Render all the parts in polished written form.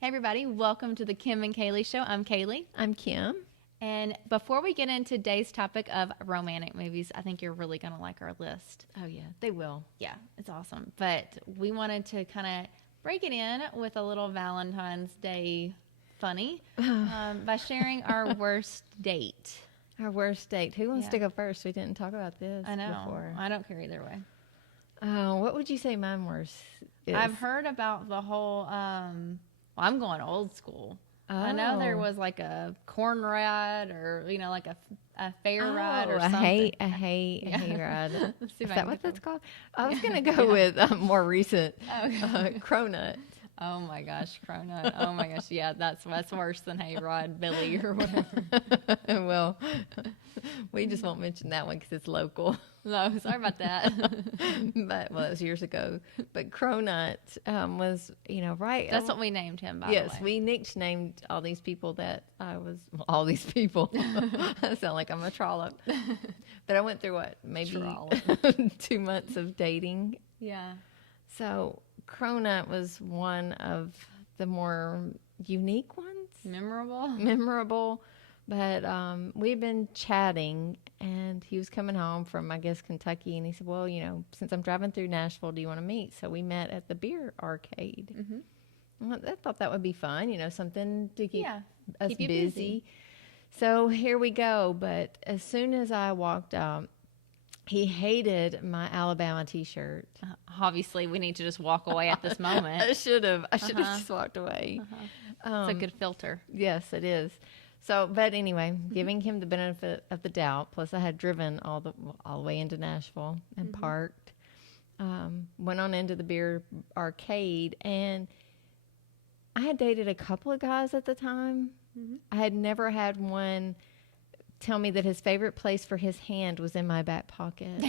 Hey everybody, welcome to the Kim and Kalee Show. I'm Kalee. I'm Kim. And before we get into today's topic of romantic movies, I think you're really going to like our list. Oh, yeah, they will. Yeah, it's awesome. But we wanted to kind of break it in with a little Valentine's Day funny by sharing our worst date. Our worst date. Who wants to go first? We didn't talk about this before. I don't care either way. What would you say mine worst is? I've heard about the whole, I'm going old school. I know there was like a corn ride or, like a fair ride or something. A hay ride. Is that what that's called? I was going to Yeah. go with more recent cronut. Oh my gosh, cronut. Oh my gosh, yeah, that's worse than hayride, Billy, or whatever. Well, we just won't mention that one because it's local. No, sorry about that. But, well, it was years ago. But cronut was, right. That's what we named him, by Yes, the way. we nicknamed all these people all these people. I sound like I'm a trollop. But I went through maybe Trollop. 2 months of dating. Yeah. So cronut was one of the more unique ones. Memorable. But we'd been chatting, and he was coming home from, I guess, Kentucky, and he said, well, since I'm driving through Nashville, do you want to meet? So we met at the beer arcade. Mm-hmm. I thought that would be fun, something to keep us keep you busy. So here we go. But as soon as I walked out, he hated my Alabama T-shirt. Obviously, we need to just walk away at this moment. I should have just walked away. It's a good filter. Yes, it is. So, but anyway, giving him the benefit of the doubt. Plus, I had driven all the way into Nashville and parked. Went on into the beer arcade, and I had dated a couple of guys at the time. I had never had one tell me that his favorite place for his hand was in my back pocket.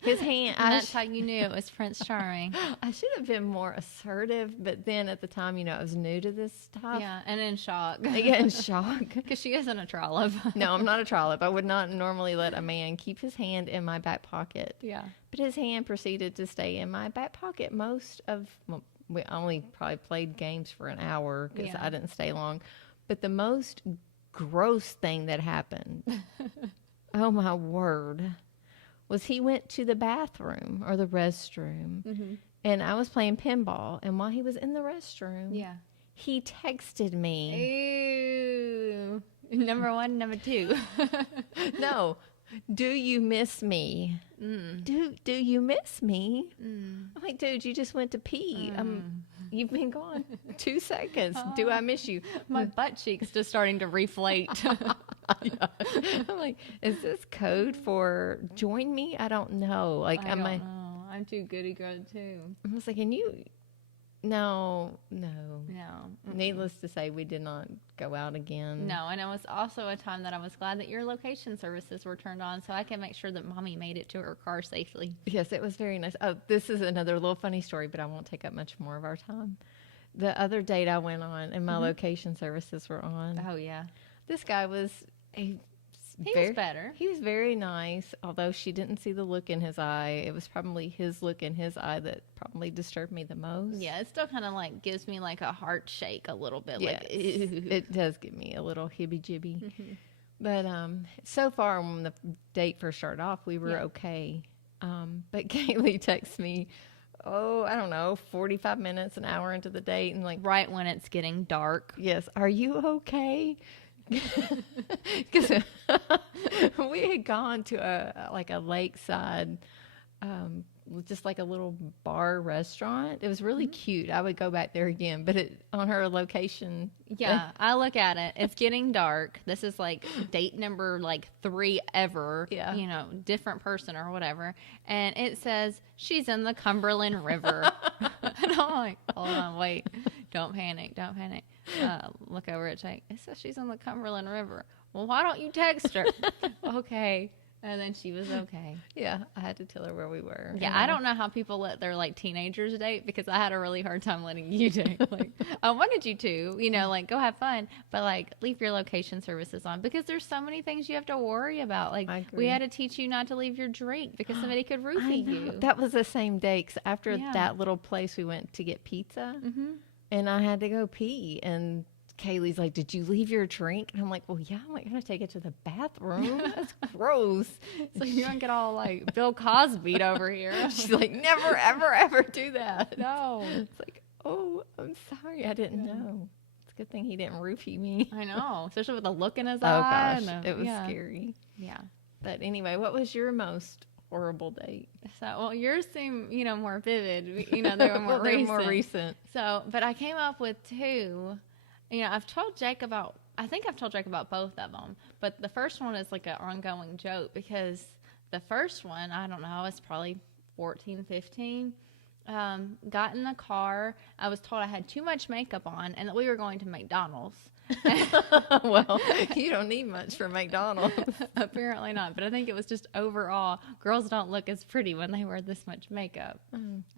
His hand. And that's how you knew it was Prince Charming. I should have been more assertive, but then at the time, I was new to this stuff. Yeah, and in shock. In shock. Because she isn't a trollop. No, I'm not a trollop. I would not normally let a man keep his hand in my back pocket. Yeah. But his hand proceeded to stay in my back pocket we only probably played games for an hour because I didn't stay long. But the most gross thing that happened, oh my word, was he went to the bathroom or the restroom, and I was playing pinball, and while he was in the restroom, he texted me. Ew. Number one, number two. No. Do you miss me? Do you miss me? I'm like, dude, you just went to pee. You've been gone 2 seconds. Do I miss you? My butt cheeks just starting to reflate. I'm like, is this code for join me? I don't know. Like, I don't know. I'm too goody good too. I was like, and you? No. No. Needless to say, we did not go out again. No, and it was also a time that I was glad that your location services were turned on so I can make sure that Mommy made it to her car safely. Yes, it was very nice. Oh, this is another little funny story, but I won't take up much more of our time. The other date I went on and my location services were on. Oh, yeah. This guy was was better. He was very nice, although she didn't see the look in his eye. It was probably his look in his eye that probably disturbed me the most. Yeah, it still kind of gives me a heart shake a little bit. Yeah, it does give me a little hibby-jibby. But so far, when the date first started off, we were okay. But Kalee texts me, I don't know, 45 minutes, an hour into the date, and right when it's getting dark. Yes, are you okay? Because we had gone to a lakeside, just like a little bar restaurant. It was really cute. I would go back there again, but on her location. Yeah, I look at it. It's getting dark. This is date number 3 ever. Yeah. Different person or whatever. And it says she's in the Cumberland River. And I'm like, hold on, wait. Don't panic. Look over at Jake. It says she's in the Cumberland River. Well, why don't you text her? Okay. And then she was okay. Yeah, I had to tell her where we were. Yeah, I don't know how people let their teenagers date because I had a really hard time letting you date. I wanted you to, go have fun, but leave your location services on because there's so many things you have to worry about. We had to teach you not to leave your drink because somebody could roofie you. That was the same day 'cause after that little place we went to get pizza. and I had to go pee. And Kaylee's like, "Did you leave your drink?" And I'm like, "Well, yeah, I'm not going to take it to the bathroom. That's gross." So you don't get all like Bill Cosby'd over here. She's like, "Never, ever, ever do that." No. It's like, "Oh, I'm sorry. I didn't know." It's a good thing he didn't roofie me. I know, especially with the look in his Oh, eye. gosh. It was scary. Yeah. But anyway, what was your most horrible date? So, well, yours seem, more vivid. They were more Well, they were recent. more recent. So, but I came up with two. I've told Jake about, I think I've told Jake about both of them. But the first one is like an ongoing joke because the first one, I don't know, I was probably 14, 15. Got in the car. I was told I had too much makeup on and that we were going to McDonald's. Well, you don't need much for McDonald's. Apparently not, but I think it was just overall, girls don't look as pretty when they wear this much makeup.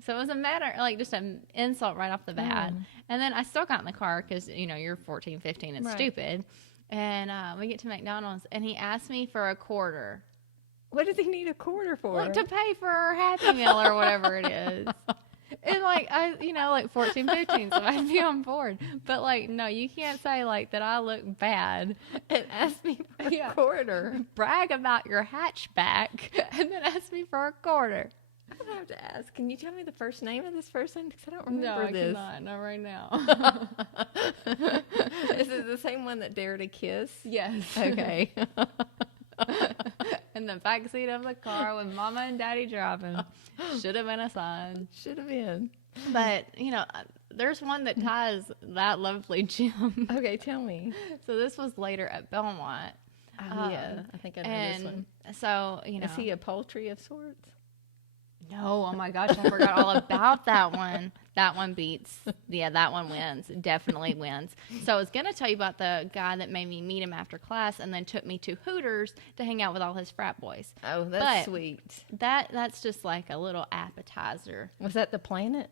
So it was a matter, like just an insult right off the bat. And then I still got in the car because, you're 14, 15, it's stupid. And we get to McDonald's and he asked me for a quarter. What does he need a quarter for? Like to pay for our Happy Meal or whatever it is. And like, 14, 15, so I'd be on board. But like, no, you can't say like that I look bad And ask me for a quarter. Brag about your hatchback and then ask me for a quarter. I don't have to ask. Can you tell me the first name of this person? Because I don't remember this. No, I cannot. Not right now. Is it the same one that dared a kiss? Yes. Okay. In the backseat of the car with Mama and Daddy driving. Should have been a sign. Should have been. But, there's one that ties that lovely gym. Okay, tell me. So this was later at Belmont. Yeah, I think I know this one. So, Is he a poultry of sorts? No, oh my gosh, I forgot all about that one. That one beats. Yeah, that one wins. Definitely wins. So I was going to tell you about the guy that made me meet him after class and then took me to Hooters to hang out with all his frat boys. Oh, that's sweet. That's just like a little appetizer. Was that the Planet?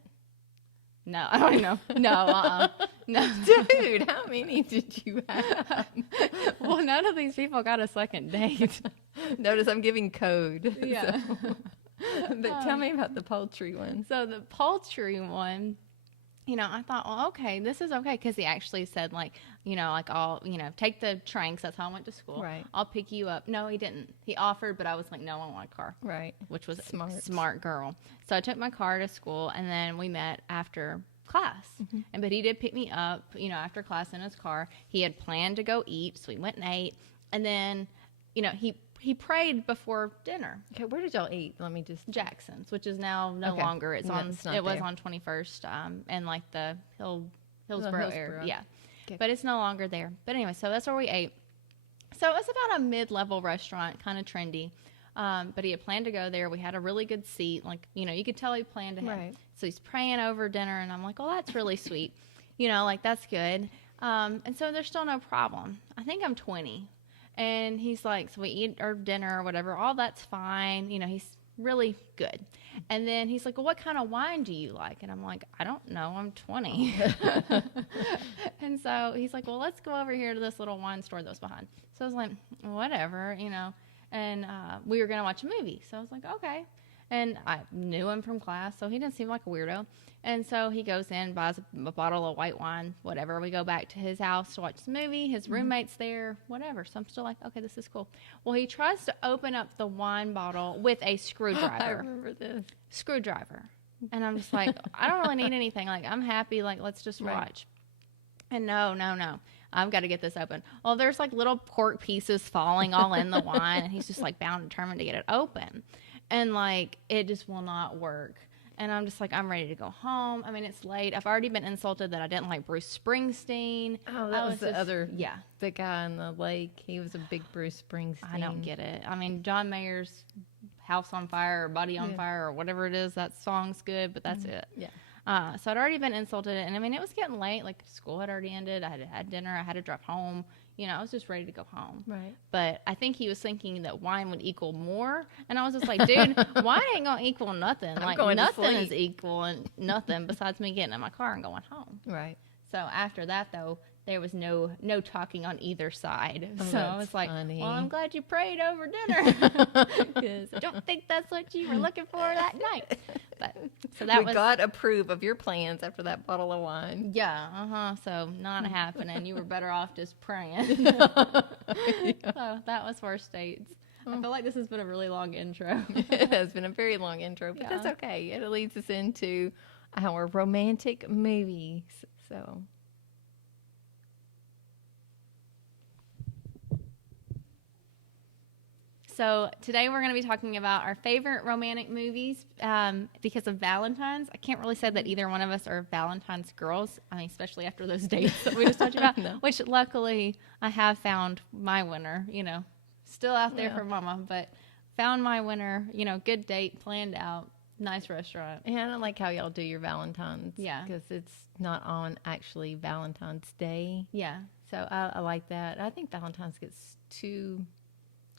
No, I don't know. No, no. Dude, how many did you have? Well, none of these people got a second date. Notice I'm giving code. Yeah. So. But tell me about the poultry one. So the poultry one, I thought, well, okay, this is okay. Because he actually said, like, I'll, take the train because that's how I went to school. Right. I'll pick you up. No, he didn't. He offered, but I was like, no, I want a car. Right. Which was Smart. a smart girl. So I took my car to school, and then we met after class. But he did pick me up, after class in his car. He had planned to go eat, so we went and ate. And then, he prayed before dinner. Okay, where did y'all eat? Let me just... Jackson's, which is now no longer. It's on. It was on 21st, and like the Hillsborough area. Yeah, okay. But it's no longer there. But anyway, so that's where we ate. So it's about a mid-level restaurant, kind of trendy. But he had planned to go there. We had a really good seat. Like, you could tell he planned ahead. Right. So he's praying over dinner, and I'm like, well, that's really sweet. Like that's good. And so there's still no problem. I think I'm 20. And he's like, so we eat our dinner or whatever. All that's fine. He's really good. And then he's like, well, what kind of wine do you like? And I'm like, I don't know. I'm 20. And so he's like, well, let's go over here to this little wine store that was behind. So I was like, whatever, And we were going to watch a movie. So I was like, okay. And I knew him from class, so he didn't seem like a weirdo. And so he goes in, buys a bottle of white wine, whatever. We go back to his house to watch the movie. His roommate's there, whatever. So I'm still like, okay, this is cool. Well, he tries to open up the wine bottle with a screwdriver. I remember this. Screwdriver. And I'm just like, I don't really need anything. Like, I'm happy. Like, let's just watch. And no. I've got to get this open. Well, there's like little pork pieces falling all in the wine. And he's just like bound determined to get it open. And like, it just will not work. And I'm just like, I'm ready to go home. I mean, it's late. I've already been insulted that I didn't like Bruce Springsteen. Oh, that was the other, the guy on the lake. He was a big Bruce Springsteen. I don't get it. I mean, John Mayer's House on Fire or Body on Fire or whatever it is, that song's good, but that's it. Yeah. So I'd already been insulted. And I mean, it was getting late. Like, school had already ended. I had dinner. I had to drive home. I was just ready to go home. Right. But I think he was thinking that wine would equal more. And I was just like, dude, wine ain't going to equal nothing. Like, nothing is equal and nothing besides me getting in my car and going home. Right. So after that, though, there was no talking on either side. Oh, So I was like, funny. well, I'm glad you prayed over dinner, because I don't think that's what you were looking for that night. But so that was God approve of your plans after that bottle of wine. yeah, so not happening. You were better off just praying. So that was first dates. I feel like this has been a really long intro. It has been a very long intro, but Yeah. that's okay. It leads us into our romantic movies. So today we're going to be talking about our favorite romantic movies because of Valentine's. I can't really say that either one of us are Valentine's girls. I mean, especially after those dates that we just talked about, No. which luckily I have found my winner, still out there for mama, but found my winner, good date, planned out, nice restaurant. And I don't like how y'all do your Valentine's. Yeah. Because it's not on actually Valentine's Day. Yeah. So I like that. I think Valentine's gets too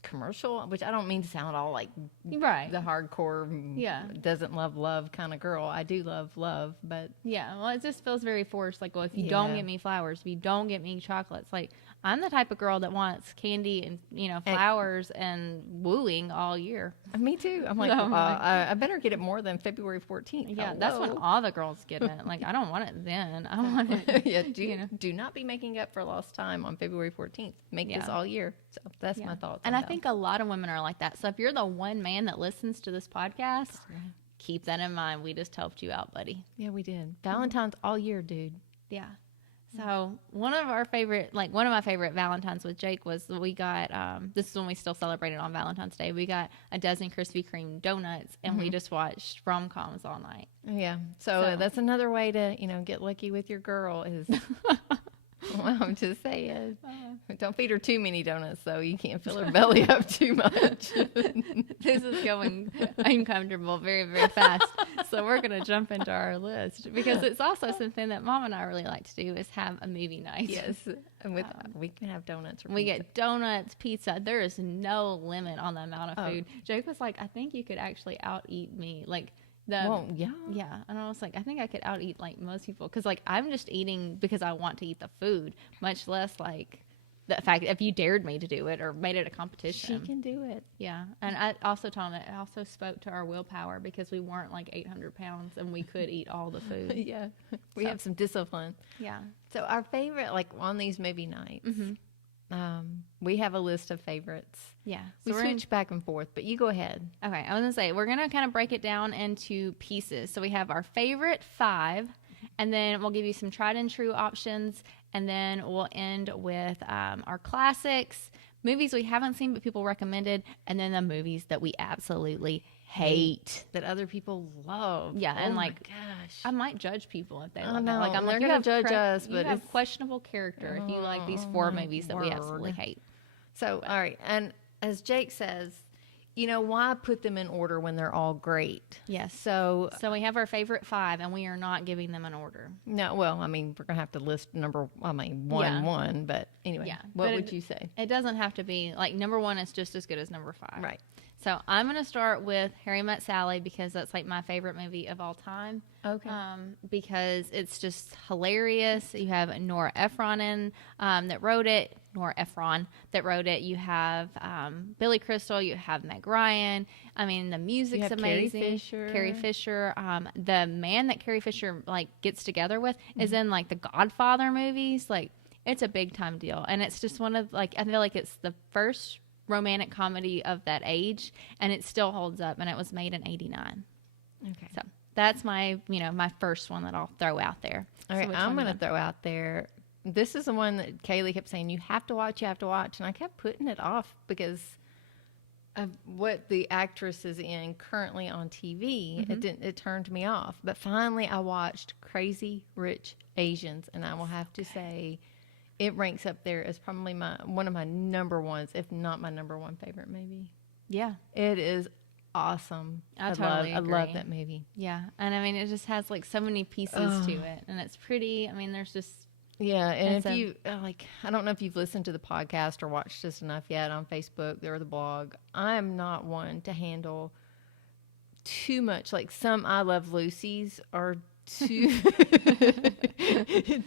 commercial, which I don't mean to sound all like Right. the hardcore, Yeah. doesn't love kind of girl. I do love, but Yeah, well, it just feels very forced. Like, well, if you don't Yeah. get me flowers, if you don't get me chocolates, like, I'm the type of girl that wants candy and, flowers and wooing all year. me too. I'm like, No, I'm like- I better get it more than February 14th. Yeah, that's when Hello. all the girls get it. Like, I don't want it then. I want it. Yeah, know. do not be making up for lost time on February 14th. Make this Yeah. all year. So that's Yeah. my thoughts. And on I think a lot of women are like that. So if you're the one man that listens to this podcast, keep that in mind. We just helped you out, buddy. yeah, we did. Valentine's all year, dude. Yeah. So one of my favorite Valentines with Jake was we got, this is when we still celebrated on Valentine's Day. We got a dozen Krispy Kreme donuts and we just watched rom-coms all night. Yeah. So So- that's another way to, get lucky with your girl is, well, I'm just saying, don't feed her too many donuts though. You can't fill her belly up too much. This is going uncomfortable very, very fast. So we're going to jump into our list because it's also something that Mom and I really like to do is have a movie night. Yes. And we can have donuts. Or We pizza. get donuts, pizza. There is no limit on the amount of Oh. food. Jake was like, I think you could actually out-eat me. Like, Well, yeah. yeah. And I was like, I think I could out-eat, like, most people. Because, like, I'm just eating because I want to eat the food, much less, like, the fact if you dared me to do it or made it a She competition. can do it. Yeah. And I also told him that it also spoke to our willpower because we weren't, like, 800 pounds and we could eat all the food. Yeah. We So- have some discipline. Yeah. So our favorite, like on these movie nights, we have a list of favorites. Yeah. We So we're in- switch back and forth, but you go ahead. Okay, I was gonna say we're gonna kind of break it down into pieces. So we have our favorite 5, and then we'll give you some tried and true options, and then we'll end with our classics, movies we haven't seen but people recommended, and then the movies that we absolutely hate. That other people love. Yeah, and, Oh my like, gosh. I might judge people if they I love it. know. Like I'm They're like, gonna you have judge us, you but have it's- questionable character if you like these 4 movies that we absolutely word. hate. So, all right. And as Jake says, why put them in order when they're all great? Yes. So, So we have our favorite 5, and we are not giving them an order. no, well, I mean, we're going to have to list one Yeah. and one, but anyway, Yeah, what but would you say? It doesn't have to be like number 1 is just as good as number 5. Right. So I'm going to start with Harry Met Sally because that's like my favorite movie of all time. Okay. Because it's just hilarious. You have Nora Ephron that wrote it. You have Billy Crystal. You have Meg Ryan. I mean, the music's have Carrie amazing. Fisher. Carrie Fisher. The man that Carrie Fisher like gets together with is in like the Godfather movies. Like it's a big time deal, and it's just one of like I feel like it's the first romantic comedy of that age, and it still holds up. And it was made in '89. Okay. So that's my my first one that I'll throw out there. All So right, which I'm one going to throw out there. This is the one that Kalee kept saying, you have to watch, and I kept putting it off because of what the actress is in currently on TV. It turned me off. But finally, I watched Crazy Rich Asians, and I will have to say, it ranks up there as probably one of my number ones, if not my number one favorite movie. Yeah, It is awesome. I totally love agree. that movie. yeah, and I mean it just has like so many pieces to it, and it's pretty. I mean, there's just Yeah, and It's if you I don't know if you've listened to the podcast or watched this enough yet on Facebook or the blog. I'm not one to handle too much. Like some I Love Lucy's are too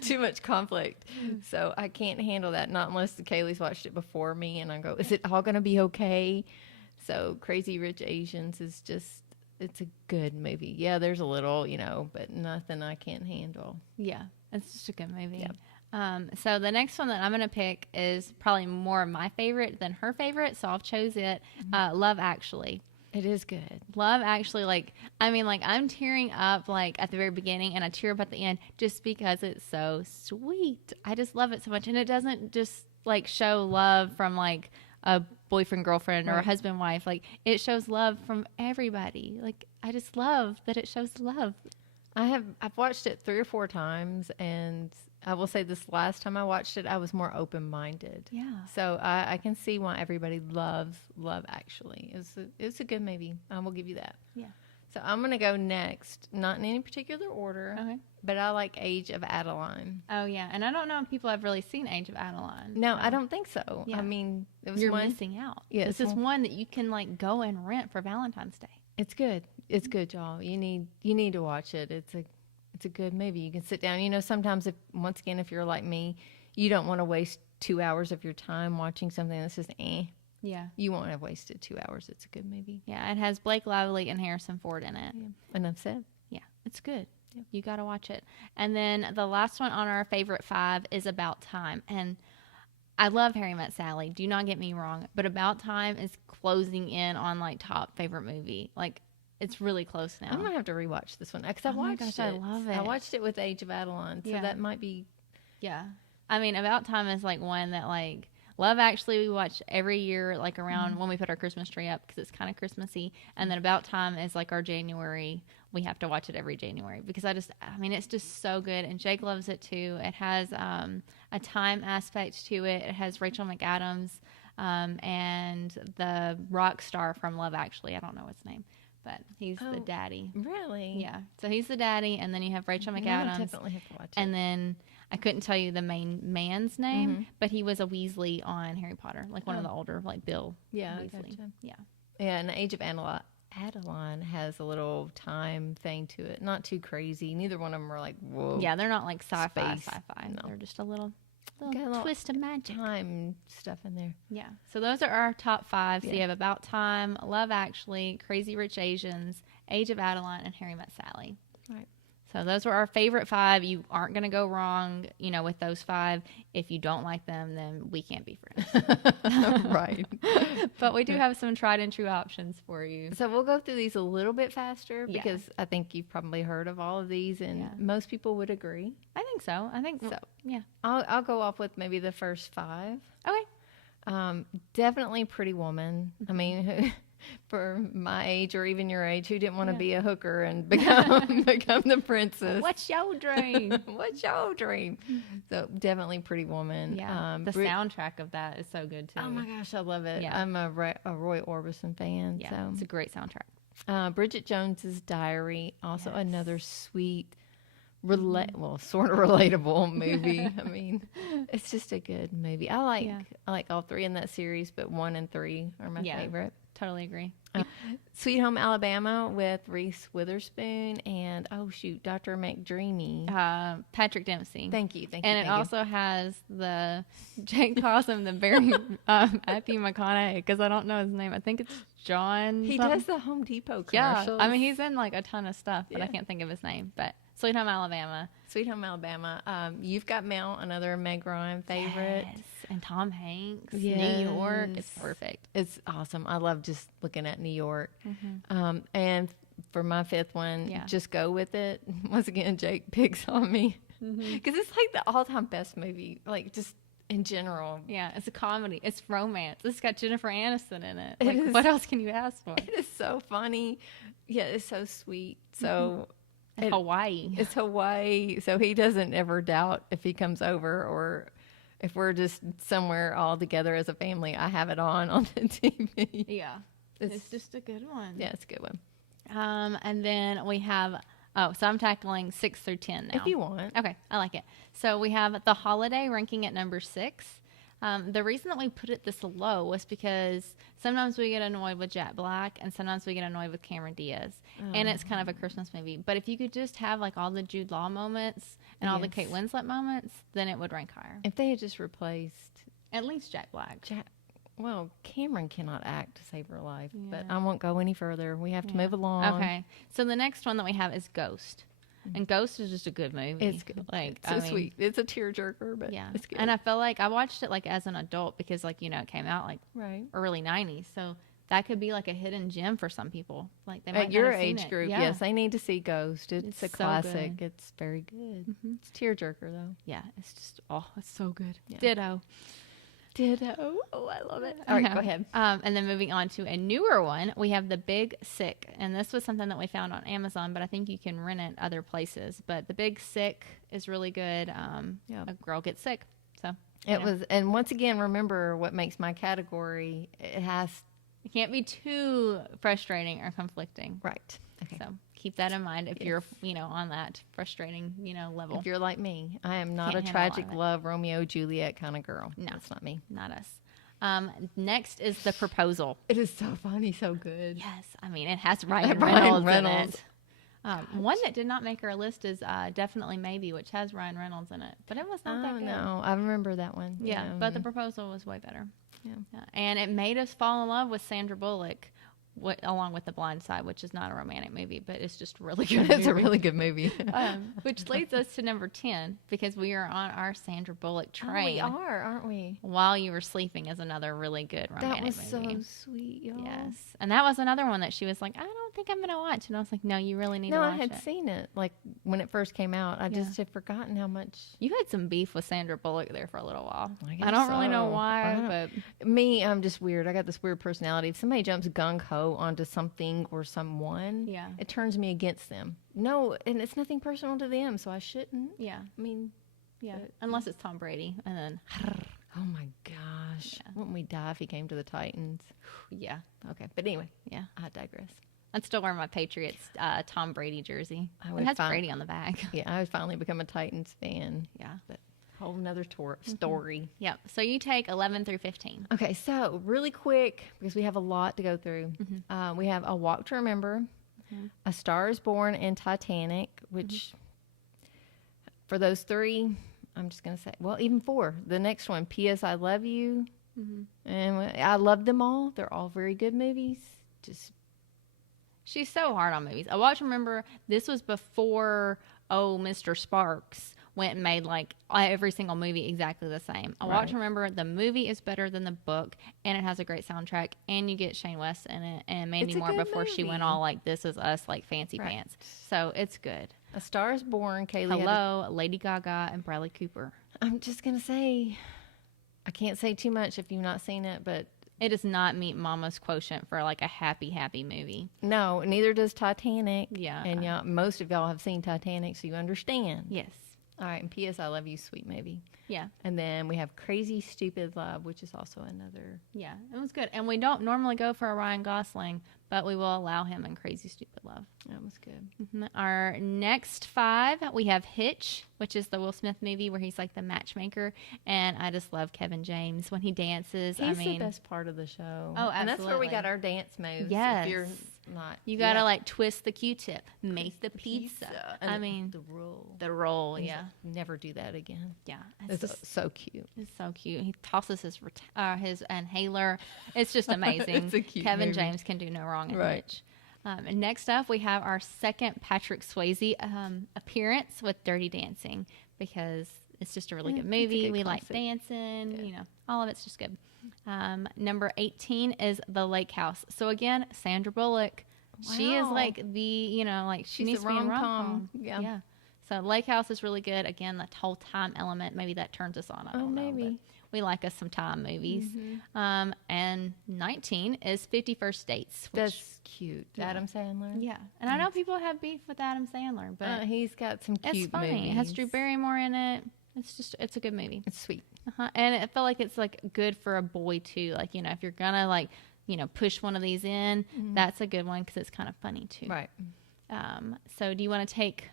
too much conflict. So I can't handle that. Not unless Kaylee's watched it before me, and I go, "Is it all gonna be okay?" So Crazy Rich Asians is just, it's a good movie. Yeah, there's a little, but nothing I can't handle. Yeah, it's just a good movie. Yep. So the next one that I'm going to pick is probably more my favorite than her favorite, so I've chose it. Love Actually. It is good. Love Actually, I'm tearing up at the very beginning, and I tear up at the end just because it's so sweet. I just love it so much, and it doesn't just show love from a boyfriend girlfriend or a husband wife. It shows love from everybody. I just love that it shows love. I've watched it 3 or 4 times, and I will say this last time I watched it, I was more open-minded. Yeah. So I can see why everybody loves Love Actually. It's a good movie. I will give you that. Yeah. So I'm going to go next, not in any particular order, Okay. but I like Age of Adeline. Oh, yeah. And I don't know if people have really seen Age of Adeline. No, I don't think so. Yeah. I mean, it was You're missing out. Yeah, this is one that you can go and rent for Valentine's Day. It's good. It's good, y'all. You need to watch it. It's a good movie. You can sit down. Sometimes if you're like me, you don't want to waste 2 hours of your time watching something that's just Yeah. You won't have wasted 2 hours. It's a good movie. Yeah, it has Blake Lively and Harrison Ford in it. Yeah. Enough said. Yeah, it's good. Yeah. You got to watch it. And then the last one on our favorite 5 is About Time. And I love Harry Met Sally. Do not get me wrong. But About Time is closing in on top favorite movie. It's really close now. I'm going to have to rewatch this one because I watched it. I love it. I watched it with Age of Adeline. So that might be. Yeah. I mean, About Time is one that Love Actually we watch every year around when we put our Christmas tree up because it's kind of Christmassy. And then About Time is our January. We have to watch it every January because it's just so good. And Jake loves it too. It has a time aspect to it. It has Rachel McAdams and the rock star from Love Actually. I don't know his name, but he's the daddy. Really? Yeah. So he's the daddy. And then you have Rachel McAdams. I definitely have to watch it. And then I couldn't tell you the main man's name, but he was a Weasley on Harry Potter, one of the older, Bill Weasley. Gotcha. Yeah. Yeah, and Age of Adeline has a little time thing to it. Not too crazy. Neither one of them are whoa. Yeah, they're not sci-fi. No. They're just a little twist of magic. Time stuff in there. Yeah. So those are our top 5. So you have About Time, Love Actually, Crazy Rich Asians, Age of Adeline, and Harry Met Sally. Right. So those were our favorite 5. You aren't going to go wrong, with those 5. If you don't like them, then we can't be friends. Right. But we do have some tried and true options for you. So we'll go through these a little bit faster because I think you've probably heard of all of these and most people would agree. I think so. So. Yeah. I'll go off with maybe the first 5. Okay. Definitely Pretty Woman. I mean, for my age or even your age, who didn't want to be a hooker and become the princess? What's your dream? What's your dream? So definitely Pretty Woman. Yeah. The soundtrack of that is so good too. Oh my gosh, I love it. Yeah. I'm a Roy Orbison fan. Yeah, so it's a great soundtrack. Bridget Jones's Diary, also another sweet, sort of relatable movie. I mean, it's just a good movie. I like all 3 in that series, but 1 and 3 are my favorite. Totally agree. Sweet Home Alabama with Reese Witherspoon and Dr. McDreamy. Patrick Dempsey. Thank you. And it also has Jake calls him the very Matthew McConaughey because I don't know his name. I think it's John. He does the Home Depot commercials. commercials. Yeah, I mean he's in a ton of stuff, but I can't think of his name. But Sweet Home Alabama. Sweet Home Alabama. You've Got Mail, another Meg Ryan favorite. Yes. And Tom Hanks. Yes. New York. It's perfect. It's awesome. I love just looking at New York. And for my 5th one, Just Go With It. Once again, Jake picks on me. Because it's the all-time best movie. Just in general. Yeah, it's a comedy. It's romance. It's got Jennifer Aniston in it. What else can you ask for? It is so funny. Yeah, it's so sweet. So... Hawaii. It's Hawaii. So he doesn't ever doubt if he comes over or if we're just somewhere all together as a family. I have it on the TV. Yeah. It's just a good one. Yeah, it's a good one. And then we have, so I'm tackling 6 through 10 now. If you want. Okay, I like it. So we have The Holiday ranking at number 6. The reason that we put it this low was because sometimes we get annoyed with Jack Black and sometimes we get annoyed with Cameron Diaz. And it's kind of a Christmas movie. But if you could just have like all the Jude Law moments and all the Kate Winslet moments, then it would rank higher. If they had just replaced at least Jack Black. Well, Cameron cannot act to save her life, but I won't go any further. We have to move along. Okay. So the next one that we have is Ghost. And Ghost is just a good movie. It's good. Like, it's so sweet. It's a tearjerker, but it's good. And I feel like I watched it like as an adult because like, it came out like early 90s. So that could be like a hidden gem for some people. Like they might at your not have seen age it. group, Yeah. yes, they need to see Ghost. It's a so classic. good. It's very good. It's tearjerker though. Yeah, it's just it's so good. Yeah. Ditto. Oh, I love it. All right, go ahead. And then moving on to a newer one, we have The Big Sick. And this was something that we found on Amazon, but I think you can rent it other places. But The Big Sick is really good. A girl gets sick. So it was, and once again, remember what makes my category. It can't be too frustrating or conflicting. Right. Okay. So keep that in mind if you're, on that frustrating, level. If you're like me, I am not Can't a handle a lot tragic of it. love, Romeo, Juliet kind of girl. No. That's not me. Not us. Next is The Proposal. It is so funny, so good. Yes. I mean, it has Ryan Ryan Reynolds in Reynolds. it. One that did not make our list is Definitely Maybe, which has Ryan Reynolds in it. But it was not that good. No, I remember that one. Yeah, but The Proposal was way better. Yeah. And it made us fall in love with Sandra Bullock, along with The Blind Side, which is not a romantic movie, but it's just a really good It's a really good movie. Which leads us to number 10, because we are on our Sandra Bullock train. We are, aren't we? While You Were Sleeping is another really good romantic movie. That was so sweet, y'all. Yes. And that was another one that she was like, I don't think I'm going to watch. And I was like, no, you really need to watch it. No, I had seen it, like, when it first came out. I just had forgotten how much. You had some beef with Sandra Bullock there for a little while. I I don't really know why, but... Me, I'm just weird. I got this weird personality. If somebody jumps gung-ho onto something or someone, it turns me against them. No, and it's nothing personal to them, so I shouldn't. Yeah. I mean... Yeah, unless it's Tom Brady, and then... Oh, my gosh. Wouldn't we die if he came to the Titans? Yeah. Okay, but anyway. Yeah. I digress. I'd still wear my Patriots Tom Brady jersey. It has Brady on the back. Yeah, I would finally become a Titans fan. Yeah. But whole nother story. Yep. So you take 11 through 15. Okay, so really quick, because we have a lot to go through. We have A Walk to Remember, A Star is Born, and Titanic, which for those three, I'm just going to say, well, even four. The next one, P.S. I Love You. And I love them all. They're all very good movies. She's so hard on movies. I watch, remember, this was before, Mr. Sparks went and made like every single movie exactly the same. I watch, remember, the movie is better than the book, and it has a great soundtrack, and you get Shane West in it, and Mandy Moore before she went all like This Is Us, like fancy pants. So it's good. A Star is Born, Kalee. Hello, Lady Gaga, and Bradley Cooper. I'm just going to say, I can't say too much if you've not seen it, but it does not meet Mama's quotient for like a happy movie. No, neither does Titanic. Yeah. And most of y'all have seen Titanic, so you understand. Yes. All right, and P.S. I Love You, sweet movie. Yeah. And then we have Crazy Stupid Love, which is also another. Yeah, it was good. And we don't normally go for a Ryan Gosling, but we will allow him in Crazy Stupid Love. That was good. Our next five, we have Hitch, which is the Will Smith movie where he's like the matchmaker. And I just love Kevin James when he dances. He's the best part of the show. Oh, absolutely. And that's where we got our dance moves. Yes. If you're not. You got to like twist the Q-tip, make the pizza. The roll. The roll, yeah. Never do that again. Yeah. It's so cute. It's so cute. He tosses his inhaler. It's just amazing. It's a cute Kevin movie. James can do no wrong in Hitch. And next up, we have our second Patrick Swayze appearance with Dirty Dancing, because it's just a really good movie. We like dancing, all of it's just good. Number 18 is The Lake House. So again, Sandra Bullock. Wow. She is like she needs to be in rom-com. Yeah. So Lake House is really good. Again, that whole time element, maybe that turns us on. I don't know. Maybe. We like us some time movies. And 19 is 50 First Dates. That's cute. Yeah. Adam Sandler. Yeah. And I know people have beef with Adam Sandler, but he's got some cute it's funny. movies. It has Drew Barrymore in it. It's a good movie. It's sweet. And I feel like it's like good for a boy too. Like, if you're gonna like, push one of these in, that's a good one because it's kind of funny too. Right. So do you want to take,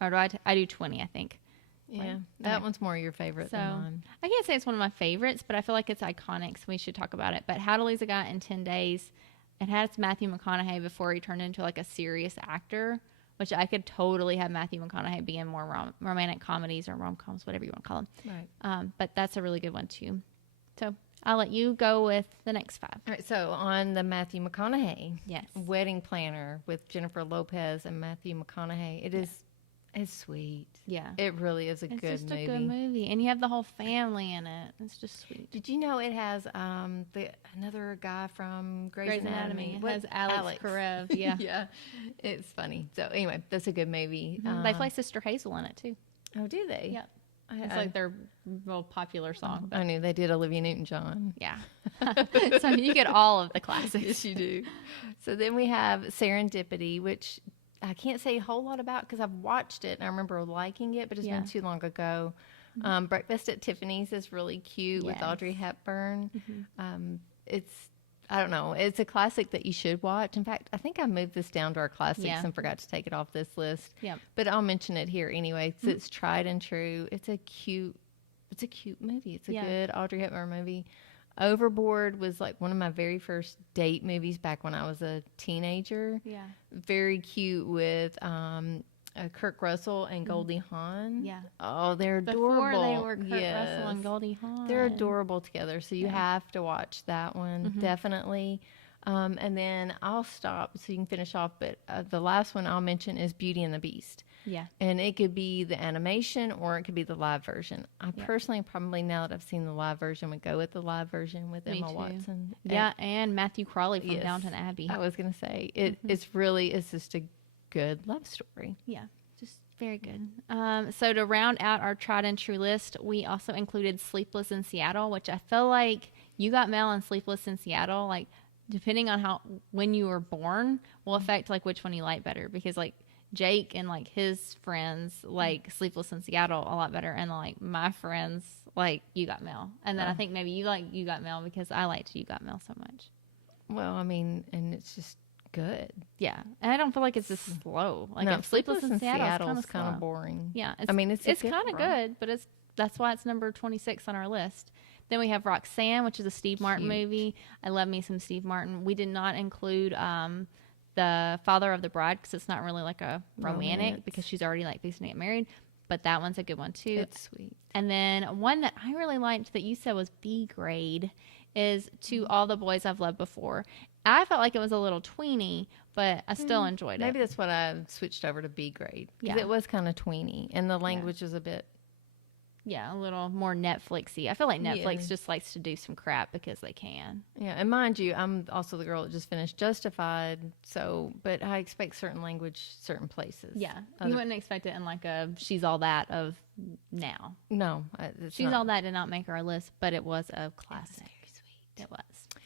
or do I do 20, I think. Yeah, Right? that Okay. one's more your favorite than mine. I can't say it's one of my favorites, but I feel like it's iconic, so we should talk about it. But How to Lose a Guy in 10 Days, it has Matthew McConaughey before he turned into like a serious actor, which I could totally have Matthew McConaughey be in more romantic comedies or rom-coms, whatever you want to call them. Right. But that's a really good one too. So I'll let you go with the next 5. All right, so on the Matthew McConaughey Yes. Wedding Planner with Jennifer Lopez and Matthew McConaughey, it's sweet. Yeah. It really is a It's good just movie. a good movie. And you have the whole family in it. It's just sweet. Did you know it has another guy from Grey's Anatomy? It has Alex Karev. Yeah. Yeah, it's funny. So anyway, that's a good movie. They play Sister Hazel in it too. Oh, do they? Yeah. It's like their real popular song. I knew they did Olivia Newton-John. Yeah. So you get all of the classics. Yes, you do. So then we have Serendipity, which I can't say a whole lot about because I've watched it and I remember liking it, but it's been too long ago. Breakfast at Tiffany's is really cute with Audrey Hepburn. It's, I don't know, it's a classic that you should watch. In fact, I think I moved this down to our classics and forgot to take it off this list. Yeah. But I'll mention it here anyway. So it's tried and true. It's a cute movie. It's a good Audrey Hepburn movie. Overboard was like one of my very first date movies back when I was a teenager. Yeah. Very cute with Kurt Russell and Goldie Hawn. Yeah. Oh, they're adorable. Before they were Kurt Russell and Goldie Hawn. They're adorable together. So you have to watch that one, definitely. And then I'll stop so you can finish off. But the last one I'll mention is Beauty and the Beast. Yeah. And it could be the animation or it could be the live version. I personally probably, now that I've seen the live version, would go with the live version with Me Emma too. Watson. Yeah, and Matthew Crawley from Yes. Downton Abbey. I was going to say, it's just a good love story. Yeah, just very good. So to round out our tried and true list, we also included Sleepless in Seattle, which I feel like You Got Mail and Sleepless in Seattle, like depending on when you were born, will affect like which one you like better, because like Jake and like his friends like Sleepless in Seattle a lot better, and like my friends like You Got Mail, and then I think maybe you like You Got Mail because I liked You Got Mail so much. Well, I mean, and it's just good. Yeah, and I don't feel like it's just slow. Like No, if Sleepless in Seattle is kind of boring. Yeah, I mean, it's kind of good, but that's why it's number 26 on our list. Then we have Roxanne, which is a Steve Martin movie. I love me some Steve Martin. We did not include the Father of the Bride because it's not really like a romantic because she's already like fixing to get married. But that one's a good one too. It's sweet. And then one that I really liked that you said was B grade is To All the Boys I've Loved Before. I felt like it was a little tweeny, but I still enjoyed it. Maybe that's what I switched over to B grade. Yeah. It was kind of tweeny and the language was a bit. Yeah, a little more Netflixy. I feel like Netflix just likes to do some crap because they can. Yeah, and mind you, I'm also the girl that just finished Justified, so, but I expect certain language, certain places. Yeah, you wouldn't expect it in like a She's All That of now. No. She's All That did not make our list, but it was a classic. Very sweet. It was.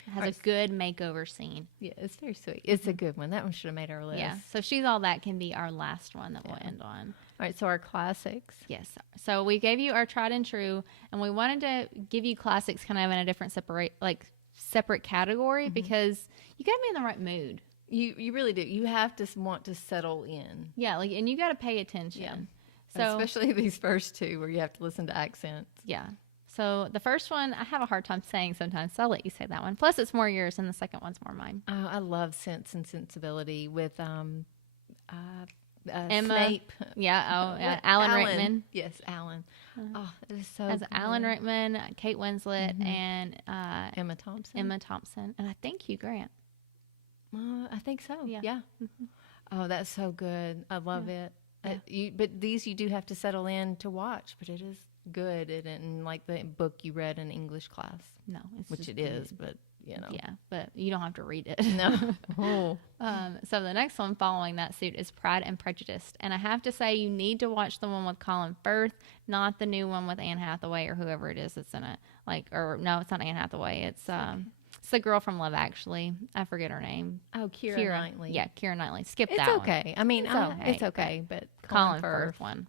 It has a good makeover scene. Yeah, it's very sweet. It's a good one. That one should have made our list. Yeah, so She's All That can be our last one that we'll end on. All right, so our classics. Yes. So we gave you our tried and true, and we wanted to give you classics kind of in a different separate category because you got to be in the right mood. You really do. You have to want to settle in. Yeah, like, and you got to pay attention. Yeah. So especially these first two where you have to listen to accents. yeah. So the first one I have a hard time saying sometimes, so I'll let you say that one. Plus, it's more yours, and the second one's more mine. Oh, I love Sense and Sensibility with Emma. Snape. Yeah. Oh, yeah. What? Alan Rickman. Yes, Alan. Oh, it is so As good. Alan Rickman, Kate Winslet, and Emma Thompson. Emma Thompson, and I think Hugh Grant. I think so. Yeah. Yeah. Oh, that's so good. I love it. But these you do have to settle in to watch, but it is good. It isn't like the book you read in English class, No, it's which just it is, but you know. Yeah, but you don't have to read it. No. Oh. So the next one following that suit is Pride and Prejudice. And I have to say you need to watch the one with Colin Firth, not the new one with Anne Hathaway or whoever it is that's in it. No, it's not Anne Hathaway. It's the girl from Love Actually. I forget her name. Oh, Keira Knightley. Yeah, Keira Knightley. Skip It's that one. okay. I mean, It's okay, it's okay, but Colin Firth one.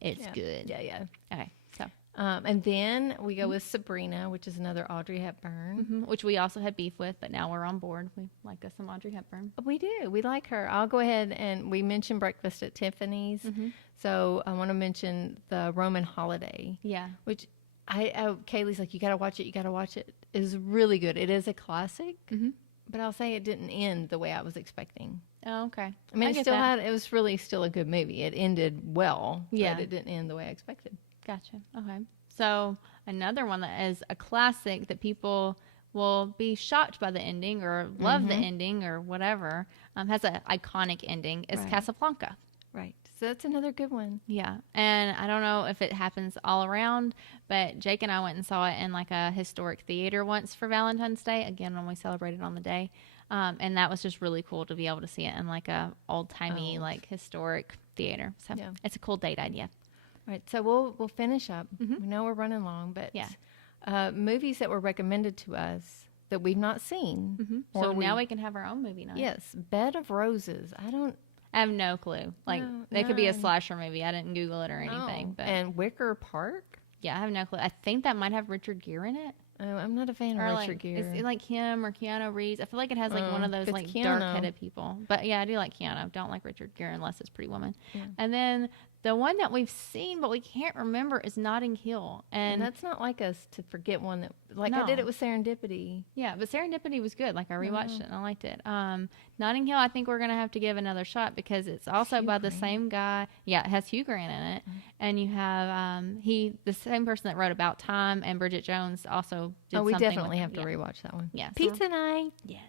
It's good. Yeah, yeah. Okay, so And then we go with Sabrina, which is another Audrey Hepburn. Which we also had beef with, but now we're on board. We like us some Audrey Hepburn. We do. We like her. I'll go ahead and we mentioned Breakfast at Tiffany's. So I want to mention the Roman Holiday. Yeah. Which Kaylee's like, you got to watch it. You got to watch it. It is really good. It is a classic, but I'll say it didn't end the way I was expecting. Oh, okay. I mean, it was really still a good movie. It ended well, but it didn't end the way I expected. Gotcha. Okay. So another one that is a classic that people will be shocked by the ending or love the ending or whatever, has an iconic ending, is Casablanca. Right. So that's another good one. Yeah. And I don't know if it happens all around, but Jake and I went and saw it in like a historic theater once for Valentine's Day, again, when we celebrated on the day. And that was just really cool to be able to see it in like a old-timey, like historic theater. So it's a cool date idea. Right. So we'll finish up. We know we're running long, but movies that were recommended to us that we've not seen. So now we can have our own movie night. Yes. Bed of Roses. I have no clue. Like, it could be a slasher movie. I didn't Google it or anything. But and Wicker Park? Yeah, I have no clue. I think that might have Richard Gere in it. Oh, I'm not a fan of Richard Gere. Is it like him or Keanu Reeves? I feel like it has like one of those like Keanu. dark-headed people. But yeah, I do like Keanu. Don't like Richard Gere unless it's Pretty Woman. Yeah. And then the one that we've seen but we can't remember is Notting Hill. And that's not like us to forget one that I did it with Serendipity. Yeah, but Serendipity was good. Like I rewatched it and I liked it. Notting Hill, I think we're gonna have to give another shot because it's also by the same guy. Yeah, it has Hugh Grant in it, and you have the same person that wrote About Time and Bridget Jones also did. We something definitely have to rewatch that one. Yeah, Pizza night. Yes,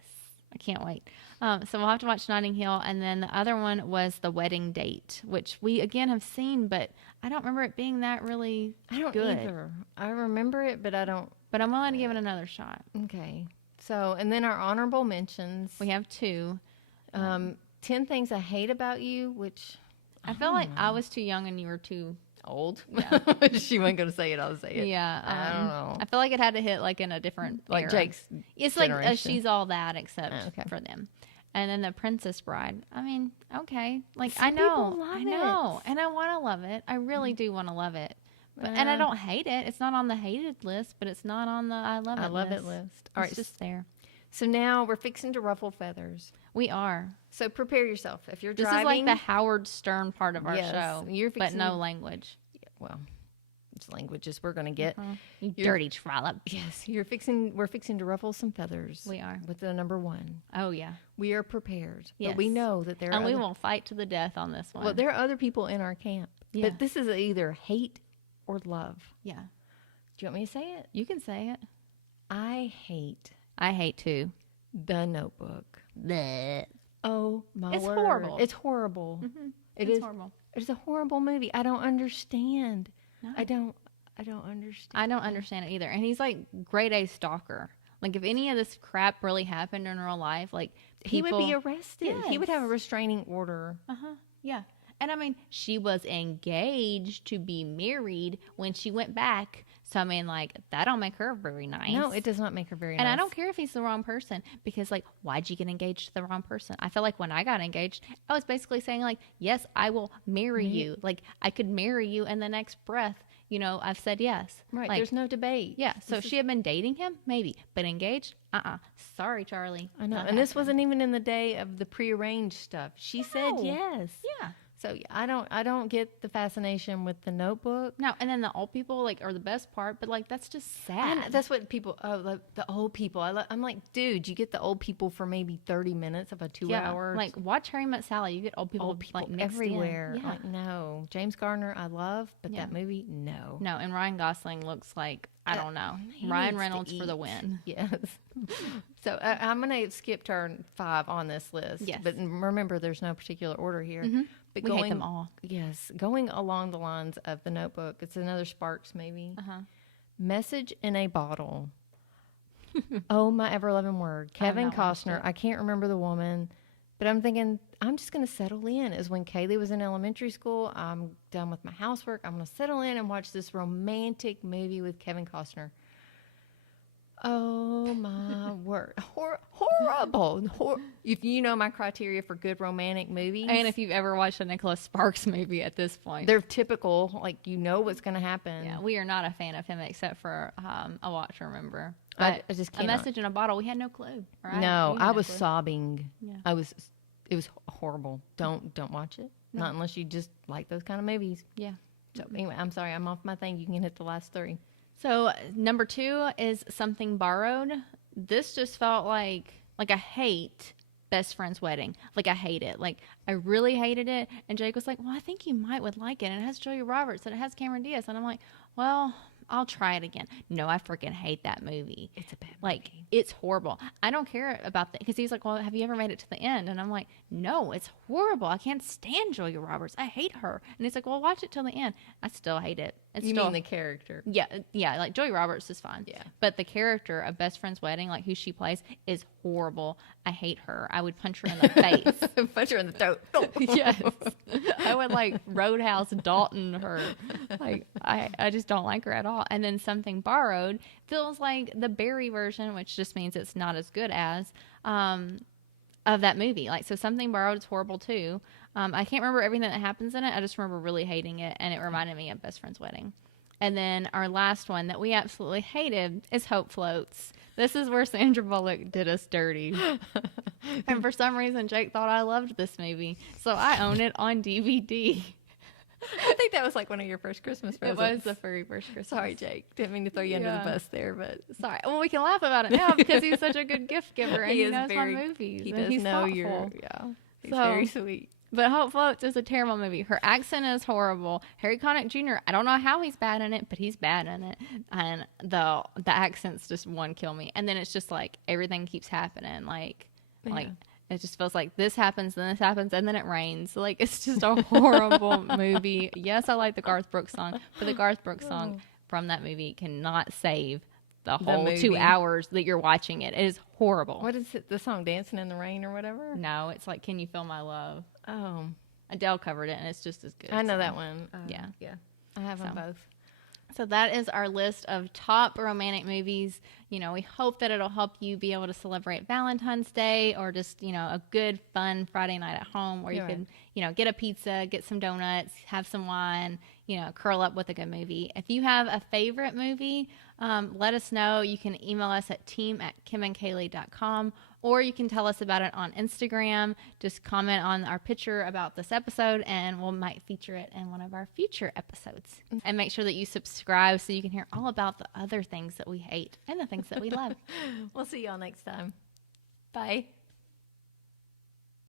I can't wait. So we'll have to watch Notting Hill, and then the other one was The Wedding Date, which we again have seen, but I don't remember it being that really. I don't good. either. I remember it, but I don't. But I'm willing to give it another shot. Okay. So, and then our honorable mentions. We have 2. 10 Things I Hate About You, which I feel like I was too young and you were too old. Yeah. She wasn't going to say it. I'll say it. Yeah. I don't know. I feel like it had to hit like in a different like era. Jake's It's generation. like She's All That except for them. And then The Princess Bride. I mean, okay. Like Some I know. people love I know. it. And I want to love it. I really do want to love it. But, and I don't hate it. It's not on the hated list, but it's not on the I love it list. All it's right. just there. So now we're fixing to ruffle feathers. We are. So prepare yourself. If you're This driving. is like the Howard Stern part of our show. You're but no language. Yeah, well, it's languages we're going to get. You dirty trollop. Yes. We're fixing to ruffle some feathers. We are. With the number 1. Oh, yeah. We are prepared. Yes. But we know that there are. And we will fight to the death on this one. Well, there are other people in our camp. Yeah. But this is either hate or love. Yeah. Do you want me to say it? You can say it. I hate too. The Notebook. Blech. Oh my word. It's horrible. It's horrible. It's horrible. It's a horrible movie. I don't understand. No. I don't understand. I don't understand it either. And he's like grade A stalker. Like if any of this crap really happened in real life, like he would be arrested. Yes. He would have a restraining order. Yeah. And I mean, she was engaged to be married when she went back. So, I mean, like, that don't make her very nice. No, it does not make her very nice. And I don't care if he's the wrong person because, like, why'd you get engaged to the wrong person? I feel like when I got engaged, I was basically saying, like, yes, I will marry you. Like, I could marry you in the next breath. You know, I've said yes. Right. Like, there's no debate. Yeah. So she had been dating him? Maybe. But engaged? Sorry, Charlie. I know. And this wasn't even in the day of the prearranged stuff. She said yes. Yeah. So I don't get the fascination with The Notebook. No, and then the old people like are the best part, but like that's just sad. And that's what people. Oh, the old people. I'm like, dude, you get the old people for maybe 30 minutes of a 2-hour. Like watch Harry Met Sally. You get old people like everywhere. Yeah. Like no, James Garner, I love, but that movie, no. No, and Ryan Gosling looks like I don't know. Ryan Reynolds for the win. Yes. So I'm gonna skip turn 5 on this list. Yes. But remember, there's no particular order here. But we hate them all. Yes, going along the lines of The Notebook, it's another Sparks movie. Message in a Bottle. Oh, my ever-loving word. Kevin Costner. I can't remember the woman, but I'm thinking, I'm just going to settle in. As when Kalee was in elementary school, I'm done with my housework. I'm going to settle in and watch this romantic movie with Kevin Costner. Oh my word. Horrible. If you know my criteria for good romantic movies. And if you've ever watched a Nicholas Sparks movie at this point. They're typical, like you know what's going to happen. Yeah, we are not a fan of him except for a Watch Remember. I But just A can't. Message in a Bottle, we had no clue. Right? No, We had I no was clue. sobbing. Yeah. It was horrible. Don't watch it. No. Not unless you just like those kind of movies. Yeah. So anyway, I'm sorry, I'm off my thing. You can hit the last three. So number 2 is Something Borrowed. This just felt like I hate Best Friend's Wedding. Like I hate it. Like I really hated it. And Jake was like, well, I think you would like it. And it has Julia Roberts and it has Cameron Diaz. And I'm like, well, I'll try it again. No, I freaking hate that movie. It's a bad Like, it's horrible. I don't care about that. Because he's like, well, have you ever made it to the end? And I'm like, no, it's horrible. I can't stand Julia Roberts. I hate her. And he's like, well, watch it till the end. I still hate it. It's You still, mean the character? yeah. Like, Julia Roberts is fine. Yeah. But the character of Best Friend's Wedding, like who she plays, is horrible. I hate her. I would punch her in the face. Punch her in the throat. Yes. I would like Roadhouse Dalton her. Like I just don't like her at all. And then Something Borrowed feels like the Barry version, which just means it's not as good as of that movie. Like, so Something Borrowed is horrible too. I can't remember everything that happens in it. I just remember really hating it, and it reminded me of Best Friend's Wedding. And then our last one that we absolutely hated is Hope Floats. This is where Sandra Bullock did us dirty. And for some reason, Jake thought I loved this movie. So I own it on DVD. I think that was like one of your first Christmas It presents. was the very first Christmas. Sorry, Jake. Didn't mean to throw you under Yeah. the bus there, but Sorry. Well, we can laugh about it now because he's such a good gift giver and he is knows very. my movies. He and does he's know thoughtful. your. Yeah. He's So- very sweet. But Hope Floats is a terrible movie. Her accent is horrible. Harry Connick Jr., I don't know how he's bad in it, but he's bad in it. And the accent's just one kill me. And then it's just like everything keeps happening. Like it just feels like this happens, then this happens, and then it rains. Like it's just a horrible movie. Yes, I like the Garth Brooks song, but the Garth Brooks song from that movie cannot save the whole 2 movie. hours that you're watching it. It is horrible. What is it? The song "Dancing in the Rain" or whatever? No, it's like Can You Feel My Love? Oh, Adele covered it, and it's just as good. I know so. that one. Yeah. Yeah. I have them So. both. So that is our list of top romantic movies. You know, we hope that it'll help you be able to celebrate Valentine's Day or just, you know, a good, fun Friday night at home where you You're can, you know, get a pizza, get some donuts, have some wine, you know, curl up with a good movie. If you have a favorite movie, let us know. You can email us at team@kimandkalee.com, or you can tell us about it on Instagram. Just comment on our picture about this episode and we might feature it in one of our future episodes. And make sure that you subscribe so you can hear all about the other things that we hate and the things that we love. We'll see y'all next time. Bye.